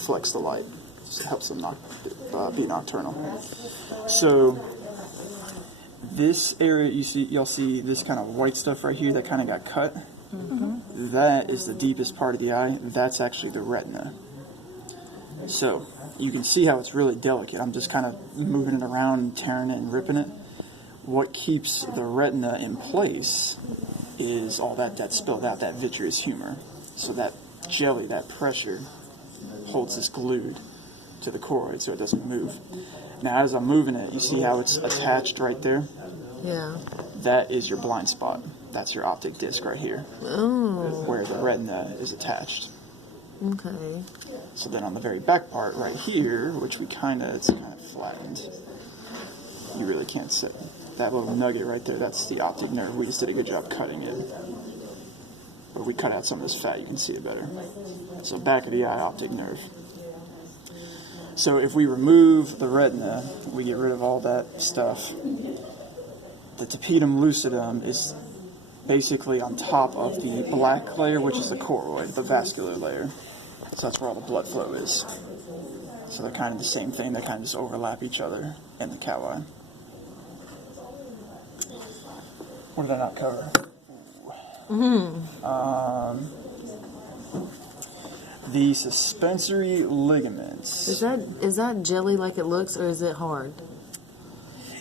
deflects the light. Just helps them be nocturnal. So this area, you'll see this kind of white stuff right here that kind of got cut. Mm-hmm. That is the deepest part of the eye. That's actually the retina. So you can see how it's really delicate. I'm just kind of moving it around, tearing it and ripping it. What keeps the retina in place is all that spilled out, that vitreous humor. So that jelly, that pressure, holds this glued to the choroid so it doesn't move. Now as I'm moving it, you see how it's attached right there? Yeah. That is your blind spot. That's your optic disc right here. Oh. Where the retina is attached. Okay. So then on the very back part right here, which it's kind of flattened. You really can't see that little nugget right there. That's the optic nerve. We just did a good job cutting it. But we cut out some of this fat, you can see it better. So back of the eye, optic nerve. So if we remove the retina, we get rid of all that stuff. The tapetum lucidum is basically on top of the black layer, which is the choroid, the vascular layer. So that's where all the blood flow is. So they're kind of the same thing. They kind of just overlap each other in the cow eye. What did I not cover? The suspensory ligaments. Is that jelly like it looks, or is it hard?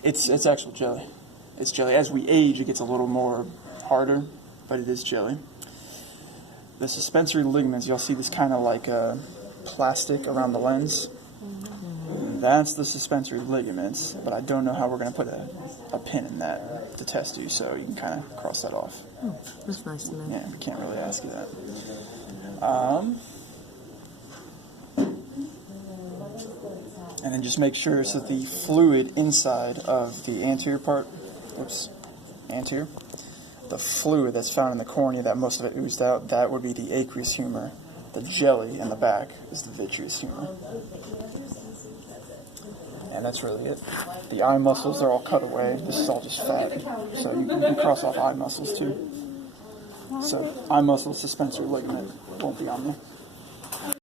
It's actual jelly. It's jelly. As we age, it gets a little more harder, but it is jelly. The suspensory ligaments, you'll see this kind of like plastic around the lens. That's the suspensory ligaments, but I don't know how we're going to put a pin in that to test you, so you can kind of cross that off. Oh, that's nice to know. Yeah, we can't really ask you that. And then just make sure so that the fluid inside of the anterior part, anterior, the fluid that's found in the cornea that most of it oozed out, that would be the aqueous humor. The jelly in the back is the vitreous humor. And that's really it. The eye muscles are all cut away. This is all just fat. So you can cross off eye muscles too. So eye muscle, suspensory ligament won't be on there.